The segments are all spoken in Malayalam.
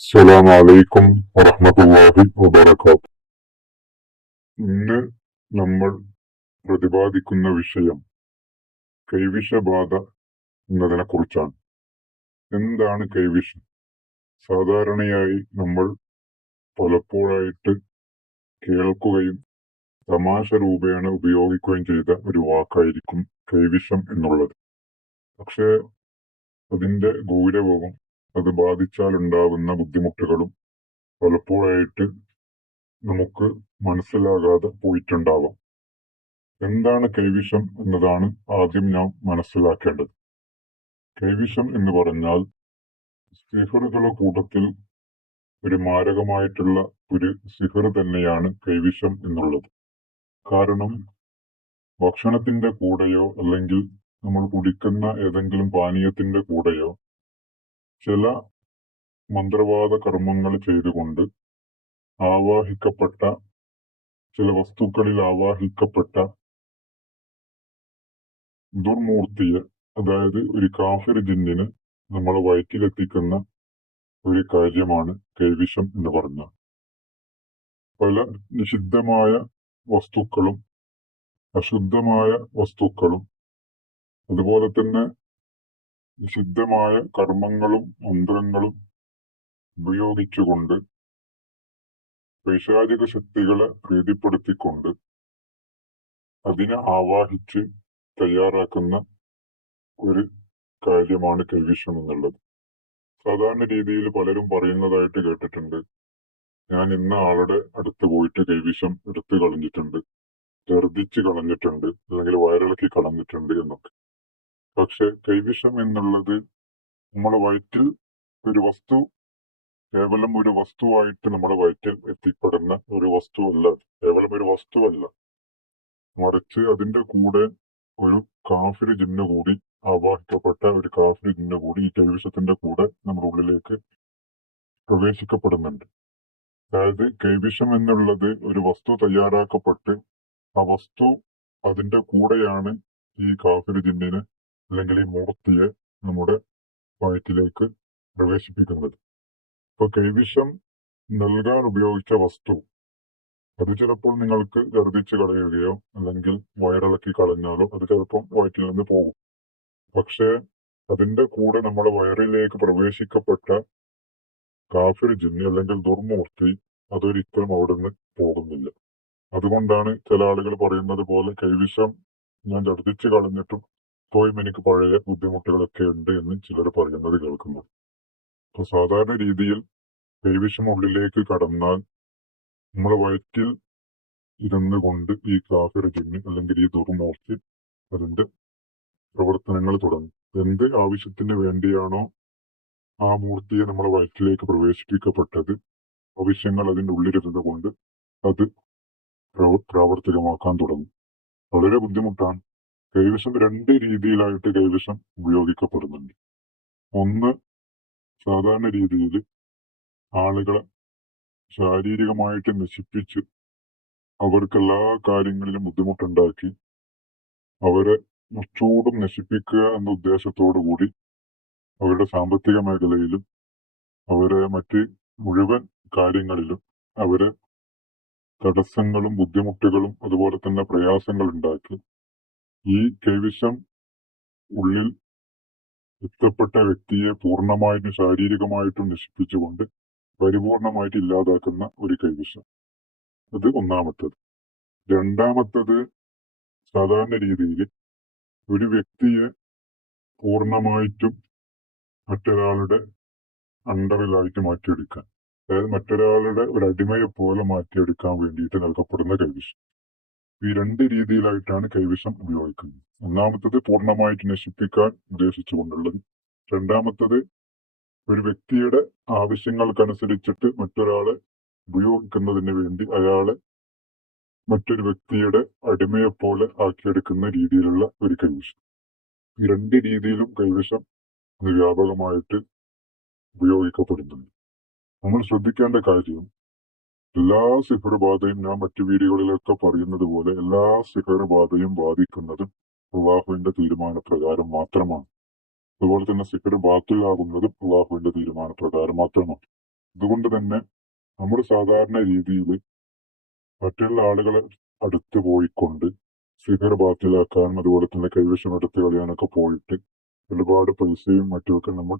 അസ്സലാമു അലൈക്കും വറഹ്മത്തുള്ളാഹി വബറകാതുഹു. ഇന്ന് നമ്മൾ പ്രതിപാദിക്കുന്ന വിഷയം കൈവിഷബാധ എന്നതിനെക്കുറിച്ചാണ്. എന്താണ് കൈവിഷം? സാധാരണയായി നമ്മൾ പലപ്പോഴായിട്ട് കേൾക്കുകയും തമാശ രൂപേണ ഉപയോഗിക്കുകയും ചെയ്ത ഒരു വാക്കായിരിക്കും കൈവിഷം എന്നുള്ളത്. പക്ഷേ അതിന്റെ ഗൗരവവും അത് ബാധിച്ചാൽ ഉണ്ടാകുന്ന ബുദ്ധിമുട്ടുകളും പലപ്പോഴായിട്ട് നമുക്ക് മനസ്സിലാകാതെ പോയിട്ടുണ്ടാവാം. എന്താണ് കൈവിഷം എന്നതാണ് ആദ്യം നാം മനസ്സിലാക്കേണ്ടത്. കൈവിഷം എന്ന് പറഞ്ഞാൽ സിഹറുകളുടെ കൂട്ടത്തിൽ ഒരു മാരകമായിട്ടുള്ള ഒരു സിഹർ തന്നെയാണ് കൈവിഷം എന്നുള്ളത്. കാരണം ഭക്ഷണത്തിന്റെ കൂടെയോ അല്ലെങ്കിൽ നമ്മൾ കുടിക്കുന്ന ഏതെങ്കിലും പാനീയത്തിന്റെ കൂടെയോ ചില മന്ത്രവാദ കർമ്മങ്ങൾ ചെയ്തുകൊണ്ട് ആവാഹിക്കപ്പെട്ട ചില വസ്തുക്കളിൽ ആവാഹിക്കപ്പെട്ട ദുർമൂർത്തിയെ, അതായത് ഒരു കാഫിർ ജിന്നിന് നമ്മളെ വയറ്റിലെത്തിക്കുന്ന ഒരു കാര്യമാണ് കൈവിഷം എന്ന് പറഞ്ഞാൽ. പല നിഷിദ്ധമായ വസ്തുക്കളും അശുദ്ധമായ വസ്തുക്കളും അതുപോലെ തന്നെ നിഷിദ്ധമായ കർമ്മങ്ങളും മന്ത്രങ്ങളും ഉപയോഗിച്ചുകൊണ്ട് പൈശാചിക ശക്തികളെ പ്രീതിപ്പെടുത്തിക്കൊണ്ട് അതിനെ ആവാഹിച്ച് തയ്യാറാക്കുന്ന ഒരു കാര്യമാണ് കൈവിഷം എന്നുള്ളത്. സാധാരണ രീതിയിൽ പലരും പറയുന്നതായിട്ട് കേട്ടിട്ടുണ്ട്, ഞാൻ ഇന്ന ആളുടെ അടുത്ത് പോയിട്ട് കൈവിഷം എടുത്തു കളഞ്ഞിട്ടുണ്ട്, ഛർദിച്ച് കളഞ്ഞിട്ടുണ്ട്, അല്ലെങ്കിൽ വയറിളക്കി കളഞ്ഞിട്ടുണ്ട് എന്നൊക്കെ. പക്ഷെ കൈവിഷം എന്നുള്ളത് നമ്മുടെ വയറ്റിൽ ഒരു വസ്തു, കേവലം ഒരു വസ്തുവായിട്ട് നമ്മുടെ വയറ്റിൽ എത്തിപ്പെടുന്ന ഒരു വസ്തുവല്ല. കേവലം ഒരു വസ്തുവല്ല, മറിച്ച് അതിന്റെ കൂടെ ഒരു കാഫിർ ജിന്ന് കൂടി, ആവാഹിക്കപ്പെട്ട ഒരു കാഫിർ ജിന്ന് കൂടി ഈ കൈവിഷത്തിന്റെ കൂടെ നമ്മുടെ ഉള്ളിലേക്ക് പ്രവേശിക്കപ്പെടുന്നുണ്ട്. അതായത് കൈവിഷം എന്നുള്ളത് ഒരു വസ്തു തയ്യാറാക്കപ്പെട്ട് ആ വസ്തു അതിന്റെ കൂടെയാണ് ഈ കാഫിർ ജിന്നിനെ അല്ലെങ്കിൽ ഈ മൂർത്തിയെ നമ്മുടെ വയറ്റിലേക്ക് പ്രവേശിപ്പിക്കുന്നത്. ഇപ്പൊ കൈവിഷം നൽകാൻ ഉപയോഗിച്ച വസ്തു അത് ചിലപ്പോൾ നിങ്ങൾക്ക് ഛർദിച്ച് കളയുകയോ അല്ലെങ്കിൽ വയറിളക്കി കളഞ്ഞാലോ അത് ചിലപ്പം വയറ്റിൽ നിന്ന് പോകും. പക്ഷേ അതിന്റെ കൂടെ നമ്മുടെ വയറിലേക്ക് പ്രവേശിക്കപ്പെട്ട കാഫിർ ജിന്നി അല്ലെങ്കിൽ ദുർമൂർത്തി അതൊരിക്കലും അവിടുന്ന് പോകുന്നില്ല. അതുകൊണ്ടാണ് ചില ആളുകൾ പറയുന്നത് പോലെ കൈവിഷം ഞാൻ ഛർദിച്ച് കളഞ്ഞിട്ടും ഇപ്പോഴും എനിക്ക് പഴയ ബുദ്ധിമുട്ടുകളൊക്കെ ഉണ്ട് എന്ന് ചിലർ പറയുന്നത് കേൾക്കുന്നു. അപ്പൊ സാധാരണ രീതിയിൽ കൈവിഷം ഉള്ളിലേക്ക് കടന്നാൽ നമ്മുടെ വയറ്റിൽ ഇരുന്ന് കൊണ്ട് ഈ കാഫിർ ജിന്ന് അല്ലെങ്കിൽ ഈ ദുർമൂർത്തി അതിന്റെ പ്രവർത്തനങ്ങൾ തുടങ്ങും. എന്ത് ആവശ്യത്തിന് വേണ്ടിയാണോ ആ മൂർത്തിയെ നമ്മളെ വയറ്റിലേക്ക് പ്രവേശിപ്പിക്കപ്പെട്ടത്, ആവശ്യങ്ങൾ അതിന്റെ ഉള്ളിലിരുന്ന് കൊണ്ട് അത് പ്രാവർത്തികമാക്കാൻ തുടങ്ങും. വളരെ ബുദ്ധിമുട്ടാണ്. കൈവിഷം രണ്ട് രീതിയിലായിട്ട് കൈവിഷം ഉപയോഗിക്കപ്പെടുന്നുണ്ട്. ഒന്ന്, സാധാരണ രീതിയിൽ ആളുകളെ ശാരീരികമായിട്ട് നശിപ്പിച്ച് അവർക്ക് എല്ലാ കാര്യങ്ങളിലും ബുദ്ധിമുട്ടുണ്ടാക്കി അവരെ ചൂടും നശിപ്പിക്കുക എന്ന ഉദ്ദേശത്തോടു കൂടി അവരുടെ സാമ്പത്തിക മേഖലയിലും അവരെ മറ്റ് മുഴുവൻ കാര്യങ്ങളിലും അവരെ തടസ്സങ്ങളും ബുദ്ധിമുട്ടുകളും അതുപോലെ തന്നെ പ്രയാസങ്ങൾ ഉണ്ടാക്കി ഈ കൈവിഷം ഉള്ളിൽ എത്തപ്പെട്ട വ്യക്തിയെ പൂർണ്ണമായിട്ടും ശാരീരികമായിട്ടും നശിപ്പിച്ചുകൊണ്ട് പരിപൂർണമായിട്ട് ഇല്ലാതാക്കുന്ന ഒരു കൈവിഷം. അത് ഒന്നാമത്തത്. രണ്ടാമത്തത്, സാധാരണ രീതിയിൽ ഒരു വ്യക്തിയെ പൂർണ്ണമായിട്ടും മറ്റൊരാളുടെ അണ്ടറിലായിട്ട് മാറ്റിയെടുക്കാൻ, അതായത് മറ്റൊരാളുടെ ഒരു അടിമയെ പോലെ മാറ്റിയെടുക്കാൻ വേണ്ടിയിട്ട് നൽകപ്പെടുന്ന കൈവിഷം. ഈ രണ്ട് രീതിയിലായിട്ടാണ് കൈവിഷം ഉപയോഗിക്കുന്നത്. ഒന്നാമത്തത് പൂർണ്ണമായിട്ട് നശിപ്പിക്കാൻ ഉദ്ദേശിച്ചുകൊണ്ടുള്ളത്. രണ്ടാമത്തത് ഒരു വ്യക്തിയുടെ ആവശ്യങ്ങൾക്കനുസരിച്ചിട്ട് മറ്റൊരാളെ ഉപയോഗിക്കുന്നതിന് വേണ്ടി അയാളെ മറ്റൊരു വ്യക്തിയുടെ അടിമയെ പോലെ ആക്കിയെടുക്കുന്ന രീതിയിലുള്ള ഒരു കൈവിഷം. ഈ രണ്ട് രീതിയിലും കൈവിഷം വ്യാപകമായിട്ട് ഉപയോഗിക്കപ്പെടുന്നുണ്ട്. നമ്മൾ ശ്രദ്ധിക്കേണ്ട കാര്യം, എല്ലാ സിഹർ ബാധയും ഞാൻ മറ്റു വീഡിയോകളിലൊക്കെ പറയുന്നത് പോലെ എല്ലാ സിഹർ ബാധയും ബാധിക്കുന്നതും അള്ളാഹുവിന്റെ തീരുമാനപ്രകാരം മാത്രമാണ്. അതുപോലെ തന്നെ സിഹർ ബാത്തിലാകുന്നതും അള്ളാഹുവിന്റെ തീരുമാനപ്രകാരം മാത്രമാണ്. അതുകൊണ്ട് തന്നെ നമ്മൾ സാധാരണ രീതിയിൽ മറ്റുള്ള ആളുകളെ അടുത്ത് പോയിക്കൊണ്ട് സിഹർ ബാത്തിലാക്കാനും അതുപോലെ തന്നെ കൈവശം എടുത്ത് കളയാനൊക്കെ പോയിട്ട് ഒരുപാട് പൈസയും മറ്റുമൊക്കെ നമ്മൾ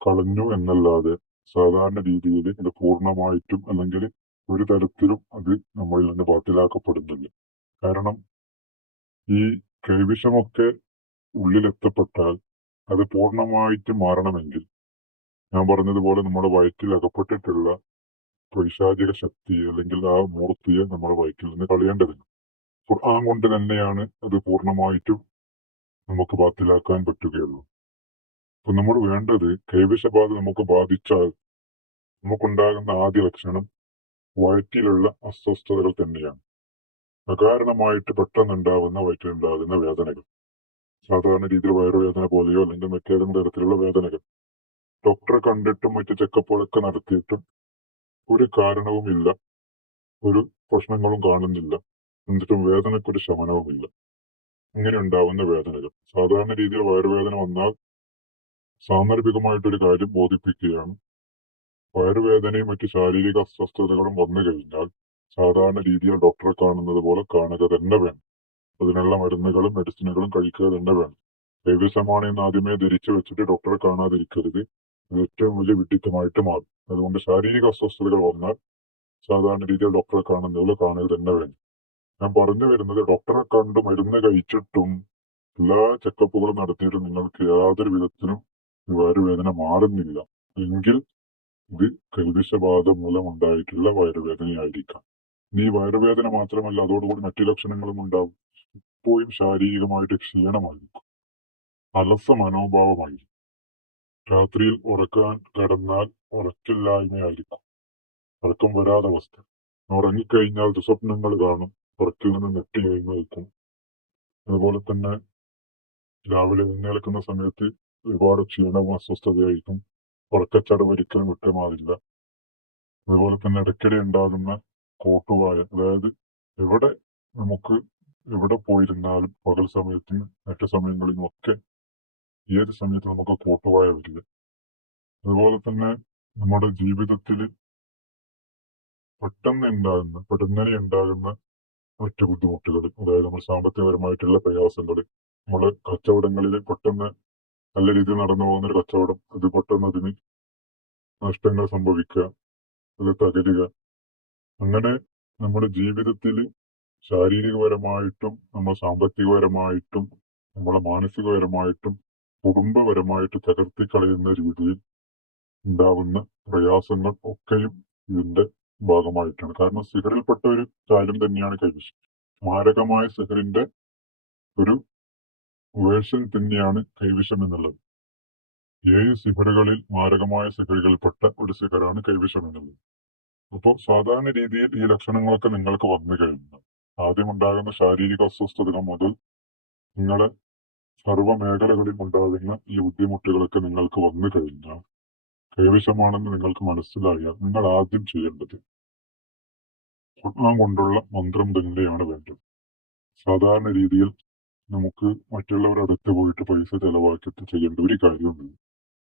കളഞ്ഞു എന്നല്ലാതെ സാധാരണ രീതിയിൽ ഇത് പൂർണ്ണമായിട്ടും അല്ലെങ്കിൽ ഒരു തരത്തിലും അത് നമ്മളിൽ നിന്ന് ബാത്തിലാക്കപ്പെടുന്നില്ല. കാരണം ഈ കൈവിഷമൊക്കെ ഉള്ളിലെത്തപ്പെട്ടാൽ അത് പൂർണ്ണമായിട്ട് മാറണമെങ്കിൽ ഞാൻ പറഞ്ഞതുപോലെ നമ്മുടെ വയറ്റിൽ അകപ്പെട്ടിട്ടുള്ള പൈശാചിക ശക്തി അല്ലെങ്കിൽ ആ മൂർത്തിയെ നമ്മുടെ വയറ്റിൽ നിന്ന് കളയേണ്ടതുണ്ട്. ഖുർആൻ കൊണ്ട് തന്നെയാണ് അത് പൂർണ്ണമായിട്ടും നമുക്ക് ബാത്തിലാക്കാൻ പറ്റുകയുള്ളൂ. അപ്പൊ നമ്മൾ വേണ്ടത് കൈവിഷബാധ നമുക്ക് ബാധിച്ചാൽ നമുക്കുണ്ടാകുന്ന ആദ്യ ലക്ഷണം വയറ്റിലുള്ള അസ്വസ്ഥതകൾ തന്നെയാണ്. അകാരണമായിട്ട് പെട്ടെന്നുണ്ടാവുന്ന വയറ്റിലുണ്ടാകുന്ന വേദനകൾ, സാധാരണ രീതിയിൽ വയറുവേദന പോലെയോ അല്ലെങ്കിൽ മറ്റേതെങ്കിലും തരത്തിലുള്ള വേദനകൾ, ഡോക്ടറെ കണ്ടിട്ടും മറ്റ് ചെക്കപ്പുകളൊക്കെ നടത്തിയിട്ടും ഒരു കാരണവുമില്ല, ഒരു പ്രശ്നങ്ങളും കാണുന്നില്ല, എന്നിട്ടും വേദനയ്ക്കൊരു ശമനവുമില്ല. ഇങ്ങനെ ഉണ്ടാവുന്ന വേദനകൾ, സാധാരണ രീതിയിൽ വയറുവേദന വന്നാൽ സാന്ദർഭികമായിട്ടൊരു കാര്യം ബോധിപ്പിക്കുകയാണ്. വയറുവേദനയും മറ്റ് ശാരീരിക അസ്വസ്ഥതകളും വന്നു കഴിഞ്ഞാൽ സാധാരണ രീതിയിൽ ഡോക്ടറെ കാണുന്നത് പോലെ കാണുക തന്നെ വേണം. അതിനുള്ള മരുന്നുകളും മെഡിസിനുകളും കഴിക്കുക തന്നെ വേണം. കൈവിഷമാണ് എന്ന് ആദ്യമേ ധരിച്ചു വെച്ചിട്ട് ഡോക്ടറെ കാണാതിരിക്കരുത്. അത് ഏറ്റവും വലിയ വിഡ്ഢിത്തമായിട്ട് മാറും. അതുകൊണ്ട് ശാരീരിക അസ്വസ്ഥതകൾ വന്നാൽ സാധാരണ രീതിയിൽ ഡോക്ടറെ കാണുന്നത് കാണുക തന്നെ വേണം. ഞാൻ പറഞ്ഞു വരുന്നത്, ഡോക്ടറെ കണ്ട് മരുന്ന് കഴിച്ചിട്ടും എല്ലാ ചെക്കപ്പുകളും നടത്തിയിട്ടും നിങ്ങൾക്ക് യാതൊരു വിധത്തിലും വയറുവേദന മാറുന്നില്ല എങ്കിൽ ഇത് കൈവിഷബാധ മൂലം ഉണ്ടായിട്ടുള്ള വയറുവേദനയായിരിക്കാം. ഈ വയറുവേദന മാത്രമല്ല, അതോടുകൂടി മറ്റു ലക്ഷണങ്ങളും ഉണ്ടാവും. എപ്പോഴും ശാരീരികമായിട്ട് ക്ഷീണമായിരിക്കും, അലസ മനോഭാവമായിരിക്കും, രാത്രിയിൽ ഉറക്കാൻ കിടന്നാൽ ഉറക്കില്ലായ്മയായിരിക്കും, ഉറക്കം വരാതെ അവസ്ഥ, ഉറങ്ങിക്കഴിഞ്ഞാൽ ദുസ്വപ്നങ്ങൾ കാണും, ഉറക്കിൽ നിന്ന് നെട്ടി എഴുന്നേൽക്കും. അതുപോലെ തന്നെ രാവിലെ എഴുന്നേൽക്കുന്ന സമയത്ത് ഒരുപാട് ക്ഷീണവും അസ്വസ്ഥതയായിരിക്കും, ഉറക്കച്ചടവ് ഒരിക്കലും വിട്ടുമാറില്ല. അതുപോലെ തന്നെ ഇടയ്ക്കിടെ ഉണ്ടാകുന്ന കോട്ടുവായ, അതായത് എവിടെ നമുക്ക് എവിടെ പോയിരുന്നാലും പകൽ സമയത്തും മറ്റു സമയങ്ങളിലും ഒക്കെ ഏത് സമയത്ത് നമുക്ക് കോട്ടുവായ വരില്ല. അതുപോലെ തന്നെ നമ്മുടെ ജീവിതത്തിൽ പെട്ടെന്ന് ഉണ്ടാകുന്ന മറ്റു ബുദ്ധിമുട്ടുകൾ, അതായത് നമ്മൾ സാമ്പത്തികപരമായിട്ടുള്ള പ്രയാസങ്ങൾ, നമ്മുടെ കച്ചവടങ്ങളിൽ പെട്ടെന്ന് നല്ല രീതിയിൽ നടന്നു പോകുന്ന ഒരു കച്ചവടം, അത് പെട്ടെന്ന് അതിന് നഷ്ടങ്ങൾ സംഭവിക്കുക, അത് തകരുക. അങ്ങനെ നമ്മുടെ ജീവിതത്തിൽ ശാരീരികപരമായിട്ടും നമ്മൾ സാമ്പത്തികപരമായിട്ടും നമ്മളെ മാനസികപരമായിട്ടും കുടുംബപരമായിട്ട് തകർത്തിക്കളയുന്ന രീതിയിൽ ഉണ്ടാവുന്ന പ്രയാസങ്ങൾ ഒക്കെയും ഇതിന്റെ ഭാഗമായിട്ടാണ്. കാരണം സിഹറിൽപ്പെട്ട ഒരു കാര്യം തന്നെയാണ് കൈവിഷം. മാരകമായ സിഹറിന്റെ ഒരു വേർഷൻ തന്നെയാണ് കൈവിഷം എന്നുള്ളത്. 7 സിഹറുകളിൽ മാരകമായ സിഹറുകളിൽപ്പെട്ട ഒരു സിഹറാണ് കൈവിഷം എന്നുള്ളത്. അപ്പോൾ സാധാരണ രീതിയിൽ ഈ ലക്ഷണങ്ങളൊക്കെ നിങ്ങൾക്ക് വന്നു കഴിഞ്ഞാൽ, ആദ്യമുണ്ടാകുന്ന ശാരീരിക അസ്വസ്ഥതകൾ മുതൽ നിങ്ങളെ സർവ്വ മേഖലകളിൽ ഉണ്ടാകുന്ന ഈ ബുദ്ധിമുട്ടുകളൊക്കെ നിങ്ങൾക്ക് വന്നു കഴിഞ്ഞാൽ, കൈവിഷമാണെന്ന് നിങ്ങൾക്ക് മനസ്സിലായാൽ നിങ്ങൾ ആദ്യം ചെയ്യേണ്ടത് ഖുർആൻ കൊണ്ടുള്ള മന്ത്രം തന്നെയാണ് വേണ്ടത്. സാധാരണ രീതിയിൽ നമുക്ക് മറ്റുള്ളവരുടെ അടുത്ത് പോയിട്ട് പൈസ ചെലവാക്കിയിട്ട് ചെയ്യേണ്ട ഒരു കാര്യവുമില്ല.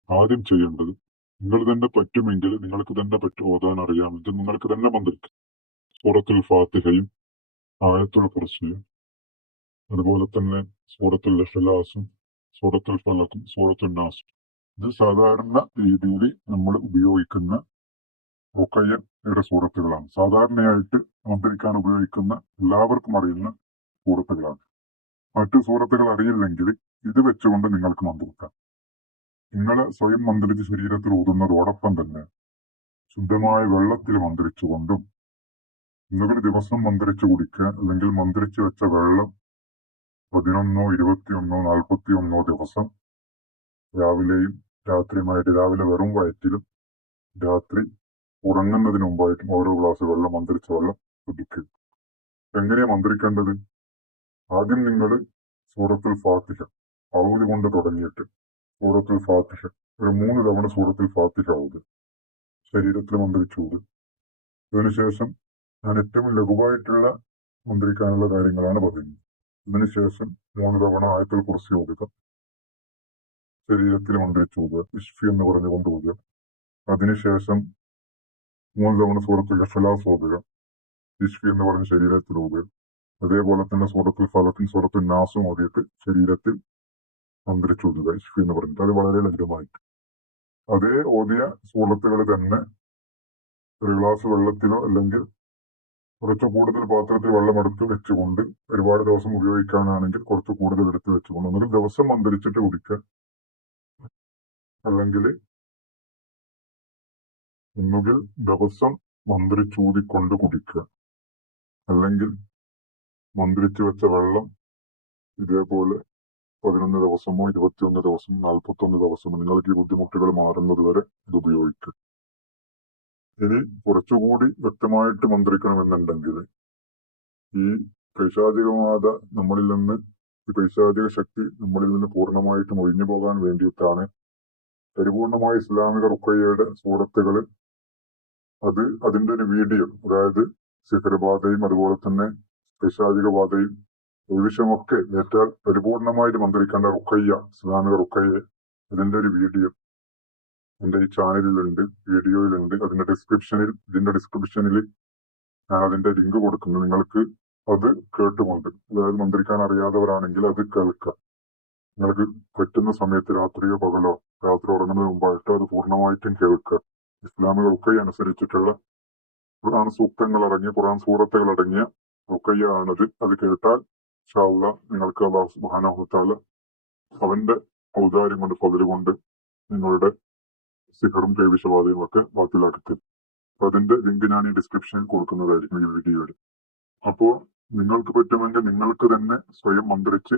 ആദ്യം ചെയ്യേണ്ടത്, നിങ്ങൾ തന്നെ പറ്റുമെങ്കിൽ, നിങ്ങൾക്ക് തന്നെ ഓതാൻ അറിയാമെങ്കിൽ നിങ്ങൾക്ക് തന്നെ മന്ത്രിക്കാം. സൂറത്തുൽ ഫാത്തിഹയും ആയത്തുൽ കുർസിയും അതുപോലെ തന്നെ സൂറത്തുൽ ഇഖ്ലാസും സൂറത്തുൽ ഫലഖും സൂറത്തുൽ നാസും. ഇത് സാധാരണ രീതിയിൽ നമ്മൾ ഉപയോഗിക്കുന്ന റുഖയ്യയുടെ സൂറത്തുകളാണ്. സാധാരണയായിട്ട് മന്ത്രിക്കാൻ ഉപയോഗിക്കുന്ന എല്ലാവർക്കും അറിയുന്ന സൂറത്തുകളാണ്. മറ്റു സൂറത്തുകൾ അറിയില്ലെങ്കിൽ ഇത് വെച്ചുകൊണ്ട് നിങ്ങൾക്ക് മന്ത്രിക്കാം. നിങ്ങളെ സ്വയം മന്ത്രിച്ച് ശരീരത്തിൽ ഊതുന്നതോടൊപ്പം തന്നെ ശുദ്ധമായ വെള്ളത്തിൽ മന്ത്രിച്ചുകൊണ്ടും, ഒന്നുകിൽ ദിവസം മന്ത്രിച്ചു കുടിക്കുക, അല്ലെങ്കിൽ മന്ത്രിച്ചു വെച്ച വെള്ളം 11, 21, 41 ദിവസം രാവിലെയും രാത്രിയുമായിട്ട്, രാവിലെ വെറും വയറ്റിലും രാത്രി ഉറങ്ങുന്നതിന് മുമ്പായിട്ടും ഓരോ ഗ്ലാസ് വെള്ളം, മന്ത്രിച്ച വെള്ളം കുടിക്കുക. എങ്ങനെയാ മന്ത്രിക്കേണ്ടത്? ആദ്യം നിങ്ങൾ സൂറത്തുൽ ഫാത്തിഹ ഔദ് കൊണ്ട് തുടങ്ങിയിട്ട് സൂറത്തുൽ ഫാത്തിഹ ഒരു 3 തവണ സൂറത്തുൽ ഫാത്തിഹ ഔദ് ശരീരത്തിൽ മന്ത്രിച്ചൂത്. ഇതിനുശേഷം ഞാൻ ഏറ്റവും ലഘുവായിട്ടുള്ള മന്ത്രിക്കാനുള്ള കാര്യങ്ങളാണ് പറയുന്നത്. ഇതിനുശേഷം 3 തവണ ആയത്തുൽ കുർസി ഓതുക, ശരീരത്തിൽ മന്ത്രിച്ചൂതുക, ഇഷ്ഫി എന്ന് പറഞ്ഞുകൊണ്ട് ഓതുക. അതിനുശേഷം 3 തവണ സൂറത്തുൽ ഇഖ്ലാസ് ഓതുക. ഇഷ്ഫി എന്ന് പറഞ്ഞ ശരീരത്തിൽ ഓതുക. അതേപോലെ തന്നെ സൂറത്തുൽ ഫലഖും സൂറത്തുൽ നാസും ഓതിയിട്ട് ശരീരത്തിൽ മന്ത്രിച്ചോതുക. ഇഷ്ഫി എന്ന് പറഞ്ഞിട്ട് അത് വളരെ ലളിതമായിട്ട്. അതേ ഓതിയ സൂറത്തുകൾ തന്നെ ഒരു ഗ്ലാസ് വെള്ളത്തിലോ അല്ലെങ്കിൽ കുറച്ച് കൂടുതൽ പാത്രത്തിൽ വെള്ളം എടുത്ത് വെച്ചുകൊണ്ട് ഒരുപാട് ദിവസം ഉപയോഗിക്കാനാണെങ്കിൽ കുറച്ച് കൂടുതൽ എടുത്ത് വെച്ചുകൊണ്ട് ഒന്നുകിൽ ദിവസം മന്ത്രിച്ചിട്ട് കുടിക്കുക, അല്ലെങ്കിൽ ദിവസം മന്ത്രിച്ചൂതിക്കൊണ്ട് കുടിക്കുക, അല്ലെങ്കിൽ മന്ത്രിച്ചു വെച്ച വെള്ളം ഇതേപോലെ 11 ദിവസമോ 21 ദിവസമോ 41 ദിവസമോ നിങ്ങൾക്ക് ഈ ബുദ്ധിമുട്ടുകൾ മാറുന്നത് വരെ ഇത് ഉപയോഗിക്കുക. ഇനി കുറച്ചുകൂടി വ്യക്തമായിട്ട് മന്ത്രിക്കണമെന്നുണ്ടെങ്കിൽ ഈ പൈശാചികവാദ നമ്മളിൽ നിന്ന് ഈ പൈശാചിക ശക്തി നമ്മളിൽ നിന്ന് പൂർണ്ണമായിട്ടും ഒഴിഞ്ഞു പോകാൻ വേണ്ടിയിട്ടാണ് പരിപൂർണമായ ഇസ്ലാമിക റുഖയ്യയുടെ സൂറത്തുകൾ അതിന്റെ ഒരു വീഡിയോ, അതായത് സിഹ്ർബാധയും അതുപോലെ തന്നെ പൈശാചിക ബാധയും വിഷമൊക്കെ ഏറ്റാൽ പരിപൂർണമായിട്ട് മന്ത്രിക്കേണ്ട റുഖയ്യ, ഇസ്ലാമിക റുഖയ്യ, ഇതിന്റെ ഒരു വീഡിയോ എന്റെ ഈ ചാനലിലുണ്ട്, വീഡിയോയിലുണ്ട്. ഇതിന്റെ ഡിസ്ക്രിപ്ഷനിൽ ഞാൻ അതിന്റെ ലിങ്ക് കൊടുക്കുന്നു. നിങ്ങൾക്ക് അത് കേട്ടുകൊണ്ട്, അതായത് മന്ത്രിക്കാൻ അറിയാത്തവരാണെങ്കിൽ അത് കേൾക്കാം. നിങ്ങൾക്ക് പറ്റുന്ന സമയത്ത് രാത്രിയോ പകലോ, രാത്രി ഉറങ്ങുന്നതിന് മുമ്പായിട്ടോ അത് പൂർണ്ണമായിട്ടും കേൾക്കുക. ഇസ്ലാമിക റുഖയ്യ അനുസരിച്ചിട്ടുള്ള ഖുർആൻ സൂക്തങ്ങൾ അടങ്ങിയ ഖുർആൻ സൂറത്തുകൾ അടങ്ങിയ റുഖയ്യ ആണത്. അത് കേട്ടാൽ ഇൻഷാ അല്ലാഹ് നിങ്ങൾക്ക് അല്ലാഹു സുബ്ഹാനഹു വ തആല അവന്റെ ഔദാര്യം കൊണ്ട് ഫദ്ല് കൊണ്ട് നിങ്ങളുടെ സിഹറും കൈവിഷബാധയും ഒക്കെ ബാത്തിലാക്കി തരും. അതിന്റെ ലിങ്ക് ഞാൻ ഈ ഡിസ്ക്രിപ്ഷനിൽ കൊടുക്കുന്നതായിരിക്കും ഈ വീഡിയോയിൽ. അപ്പോ നിങ്ങൾക്ക് പറ്റുമെങ്കിൽ നിങ്ങൾക്ക് തന്നെ സ്വയം മന്ത്രിച്ച്,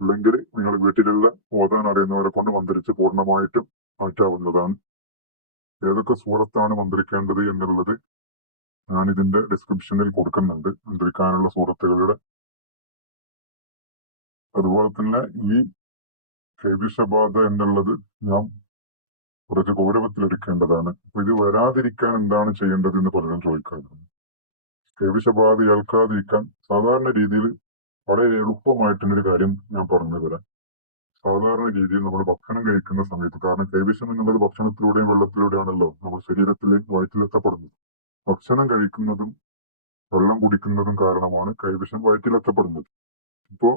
അല്ലെങ്കിൽ നിങ്ങൾ വീട്ടിലുള്ള ഓതാൻ അറിയുന്നവരെ കൊണ്ട് മന്ത്രിച്ച് പൂർണ്ണമായിട്ടും മാറ്റാവുന്നതാണ്. ഏതൊക്കെ സൂറത്താണ് മന്ത്രിക്കേണ്ടത് എന്നുള്ളത് ഞാൻ ഇതിന്റെ ഡിസ്ക്രിപ്ഷനിൽ കൊടുക്കുന്നുണ്ട്, മന്ത്രിക്കാനുള്ള സൂറത്തുകളുടെ. അതുപോലെ തന്നെ ഈ കൈവിഷബാധ എന്നുള്ളത് നാം കുറച്ച് ഗൗരവത്തിലെടുക്കേണ്ടതാണ്. അപ്പൊ ഇത് വരാതിരിക്കാൻ എന്താണ് ചെയ്യേണ്ടത് എന്ന് പലരും ചോദിക്കാറുണ്ട്. കൈവിഷബാധ ഏൽക്കാതിരിക്കാൻ സാധാരണ രീതിയിൽ വളരെ എളുപ്പമായിട്ടുള്ളൊരു കാര്യം ഞാൻ പറഞ്ഞു തരാം. സാധാരണ രീതിയിൽ നമ്മൾ ഭക്ഷണം കഴിക്കുന്ന സമയത്ത്, കാരണം കൈവിഷം എന്നുള്ളത് ഭക്ഷണത്തിലൂടെയും വെള്ളത്തിലൂടെയാണല്ലോ നമ്മൾ ശരീരത്തിൽ വയറ്റിലെത്തപ്പെടുന്നത്. ഭക്ഷണം കഴിക്കുന്നതും വെള്ളം കുടിക്കുന്നതും കാരണമാണ് കൈവിഷം വയറ്റിലെത്തപ്പെടുന്നത്. ഇപ്പോ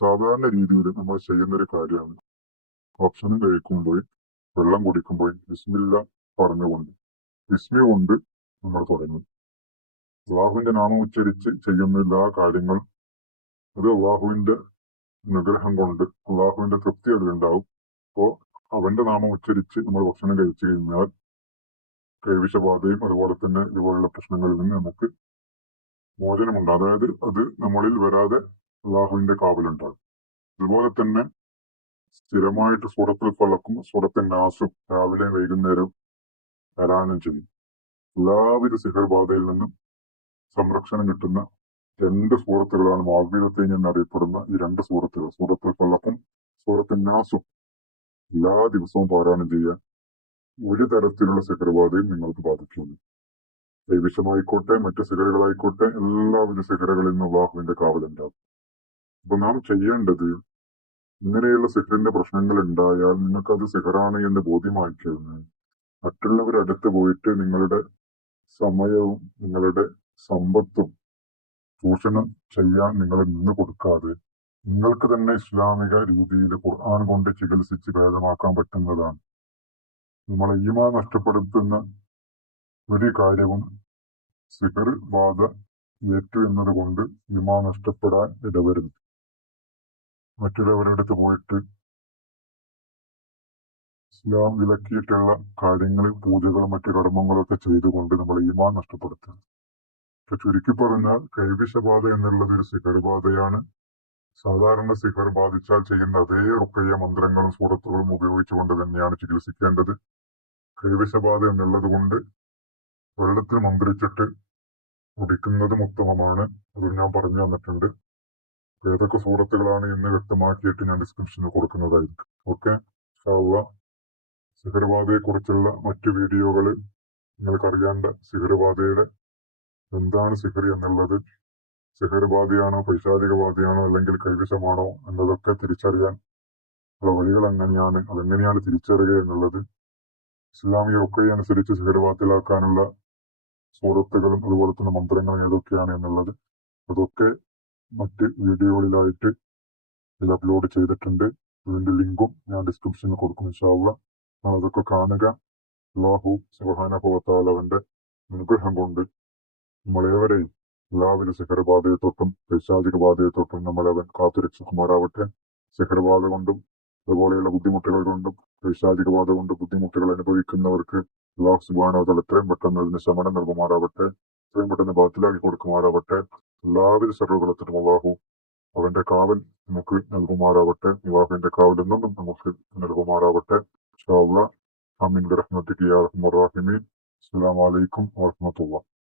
സാധാരണ രീതിയിൽ നമ്മൾ ചെയ്യുന്നൊരു കാര്യമാണ് ഭക്ഷണം കഴിക്കുമ്പോൾ വെള്ളം കുടിക്കുമ്പോൾ ബിസ്മില്ല പറഞ്ഞുകൊണ്ട്, ബിസ്മി കൊണ്ട് നമ്മൾ തുടങ്ങും. അള്ളാഹുവിന്റെ നാമം ഉച്ചരിച്ച് ചെയ്യുന്ന എല്ലാ കാര്യങ്ങളും അത് അള്ളാഹുവിന്റെ അനുഗ്രഹം കൊണ്ട് അള്ളാഹുവിന്റെ തൃപ്തി അതിലുണ്ടാവും. അപ്പോ അവന്റെ നാമം ഉച്ചരിച്ച് നമ്മൾ ഭക്ഷണം കഴിച്ചു കഴിഞ്ഞാൽ കൈവിഷബാധയും അതുപോലെ തന്നെ ഇതുപോലുള്ള പ്രശ്നങ്ങളിൽ നിന്ന് നമുക്ക് മോചനമുണ്ട്. അതായത് അത് നമ്മളിൽ വരാതെ അള്ളാഹുവിന്റെ കാവലുണ്ടാകും. അതുപോലെ തന്നെ സ്ഥിരമായിട്ട് സൂറത്തുൽ ഫലഖും സൂറത്തുൽ നാസും രാവിലെ വൈകുന്നേരം പാരായണം ചെയ്യും. എല്ലാവിധ സിഹർബാധയിൽ നിന്നും സംരക്ഷണം കിട്ടുന്ന 2 സൂറത്തുകളാണ് മാവീദത്തൈൻ എന്നറിയപ്പെടുന്ന ഈ 2 സൂറത്തുകൾ, സൂറത്തുൽ ഫലഖും സൂറത്തുൽ നാസും എല്ലാ ദിവസവും പാരായണം ചെയ്യാൻ ഒരു തരത്തിലുള്ള സിഹർബാധയും നിങ്ങൾക്ക് ബാധിക്കുന്നു. കൈവിഷമായിക്കോട്ടെ മറ്റു സിഹറുകളായിക്കോട്ടെ എല്ലാവിധ സിഹറുകളിൽ നിന്ന് അള്ളാഹുവിന്റെ കാവലുണ്ടാകും. അപ്പൊ നാം ചെയ്യേണ്ടത്, ഇങ്ങനെയുള്ള സിഹറിന്റെ പ്രശ്നങ്ങൾ ഉണ്ടായാൽ നിങ്ങൾക്കത് സിഹറാണ് എന്ന് ബോധ്യമായി കഴിഞ്ഞാൽ മറ്റുള്ളവരടുത്ത് പോയിട്ട് നിങ്ങളുടെ സമയവും നിങ്ങളുടെ സമ്പത്തും ചൂഷണം ചെയ്യാൻ നിങ്ങൾ നിന്ന് കൊടുക്കാതെ നിങ്ങൾക്ക് തന്നെ ഇസ്ലാമിക രീതിയിൽ ഖുർആൻ കൊണ്ട് ചികിത്സിച്ച് ഭേദമാക്കാൻ പറ്റുന്നതാണ്. നമ്മളെ ഈമാൻ നഷ്ടപ്പെടുത്തുന്ന ഒരു കാര്യവും സിഹർ ബാധ ഏറ്റു എന്നത് കൊണ്ട് ഈമാൻ നഷ്ടപ്പെടാൻ ഇടവരുത്. മറ്റുള്ളവരുടെ അടുത്ത് പോയിട്ട് ഇസ്ലാം വിലക്കിയിട്ടുള്ള കാര്യങ്ങൾ, പൂജകളും മറ്റു കർമ്മങ്ങളൊക്കെ ചെയ്തുകൊണ്ട് നമ്മൾ ഈമാൻ നഷ്ടപ്പെടുത്തുക. ഇപ്പൊ ചുരുക്കി പറഞ്ഞാൽ കൈവിഷബാധ എന്നുള്ളത് ഒരു സിഹർ ബാധയാണ്. സാധാരണ സിഹർ ബാധിച്ചാൽ ചെയ്യുന്ന അതേ റുഖയ്യ മന്ത്രങ്ങളും സൂറത്തുകളും ഉപയോഗിച്ചുകൊണ്ട് തന്നെയാണ് ചികിത്സിക്കേണ്ടത്. കൈവിഷബാധ എന്നുള്ളത് കൊണ്ട് വെള്ളത്തിൽ മന്ത്രിച്ചിട്ട് കുടിക്കുന്നതും ഉത്തമമാണ്. അത് ഞാൻ പറഞ്ഞു തന്നിട്ടുണ്ട്. ഏതൊക്കെ സൂറത്തുകളാണ് എന്ന് വ്യക്തമാക്കിയിട്ട് ഞാൻ ഡിസ്ക്രിപ്ഷനിൽ കൊടുക്കുന്നതായിരിക്കും. ഓക്കെ, ഇൻഷാ അല്ലാഹ് സിഹർബാധയെ കുറിച്ചുള്ള മറ്റു വീഡിയോകൾ, നിങ്ങൾക്കറിയേണ്ട സിഹർബാധയുടെ എന്താണ് സിഹർ എന്നുള്ളത്, സിഹർബാധയാണോ പൈശാചിക ബാധയാണോ അല്ലെങ്കിൽ കൈവിഷമാണോ എന്നതൊക്കെ തിരിച്ചറിയാൻ ഉള്ള വഴികൾ എങ്ങനെയാണ്, അതെങ്ങനെയാണ് തിരിച്ചറിയുക എന്നുള്ളത്, ഇസ്ലാമിക റുഖയ്യ അനുസരിച്ച് സിഹർ ബാത്തിലാക്കാനുള്ള സൂറത്തുകളും അതുപോലെ തന്നെ മന്ത്രങ്ങളും ഏതൊക്കെയാണ് എന്നുള്ളത് അതൊക്കെ മറ്റ് വീഡിയോകളിലായിട്ട് ഇതിൽ അപ്ലോഡ് ചെയ്തിട്ടുണ്ട്. ഇതിന്റെ ലിങ്കും ഞാൻ ഡിസ്ക്രിപ്ഷനിൽ കൊടുക്കും ഇൻഷാ അള്ളാ. നിങ്ങൾ അതൊക്കെ കാണുക. അല്ലാഹു സുബ്ഹാനഹു വ തആല അവന്റെ അനുഗ്രഹം കൊണ്ട് നമ്മളേവരെയും എല്ലാവിധ സിഹ്ർബാധയെ തൊട്ടും പൈശാചിക ബാധയെ തൊട്ടും നമ്മളെ അവൻ കാത്തുരക്ഷിക്കുമാറാവട്ടെ. സിഹ്ർബാധ കൊണ്ടും അതുപോലെയുള്ള ബുദ്ധിമുട്ടുകൾ കൊണ്ടും പൈശാചിക ബാധ കൊണ്ട് ബുദ്ധിമുട്ടുകൾ അനുഭവിക്കുന്നവർക്ക് അല്ലാഹു സുബ്ഹാനഹു വ തആല എത്രയും പെട്ടെന്ന് അതിന് ശമനം നൽകുമാറാവട്ടെ. എത്രയും പെട്ടെന്ന് ബാത്തിലാക്കി കൊടുക്കുമാറാവട്ടെ. എല്ലാവിധ സർവ്വകുലത്തിനും അല്ലാഹു അവന്റെ കാവൽ നമുക്ക് നൽകുമാറാവട്ടെ. അല്ലാഹുവിന്റെ കാവൽ എന്നും നമുക്ക് നൽകുമാറാവട്ടെ. ഇൻഷാ അല്ലാഹ്. ആമീൻ ബിറഹ്മതിക യാ അർഹമർ റഹീമീൻ. അസ്സലാമു അലൈക്കും വറഹ്മത്തുള്ളാഹി.